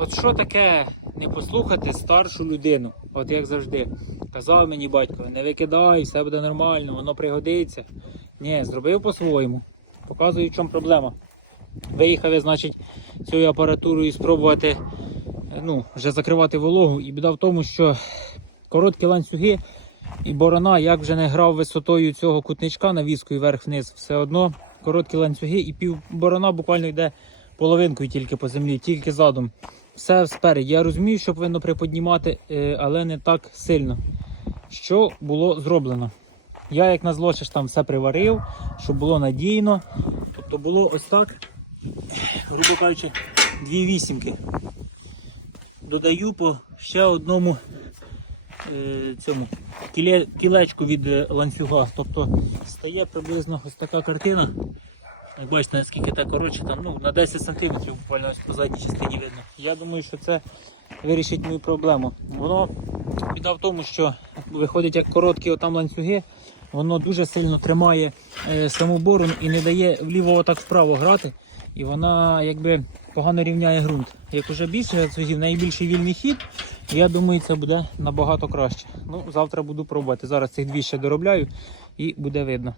От що таке не послухати старшу людину? От як завжди. Казав мені батько, не викидай, все буде нормально, воно пригодиться. Ні, зробив по-своєму. Показую, в чому проблема. Виїхав я, значить, цією апаратурою спробувати ну, вже закривати вологу. І біда в тому, що короткі ланцюги і борона, як вже не грав висотою цього кутничка навіскою вверх-вниз, все одно короткі ланцюги і пів борона буквально йде половинкою тільки по землі, тільки задом. Все спереді. Я розумію, що повинно приподнімати, е, але не так сильно. Що було зроблено? Я, як на злочиш, там все приварив, щоб було надійно. Тобто було ось так, грубо кажучи, дві вісімки. Додаю по ще одному е, цьому кілечку від е, ланцюга. Тобто стає приблизно ось така картина. Як бачите, наскільки так коротше, там ну, на 10 см буквально ось по задній частині видно. Я думаю, що це вирішить мою проблему. Воно біда в тому, що виходять як короткі отам ланцюги, воно дуже сильно тримає е, саму борону і не дає вліво отак вправо грати. І вона якби погано рівняє ґрунт. Як уже більше ланцюгів, найбільший вільний хід, я думаю, це буде набагато краще. Ну, завтра буду пробувати. Зараз цих дві ще доробляю і буде видно.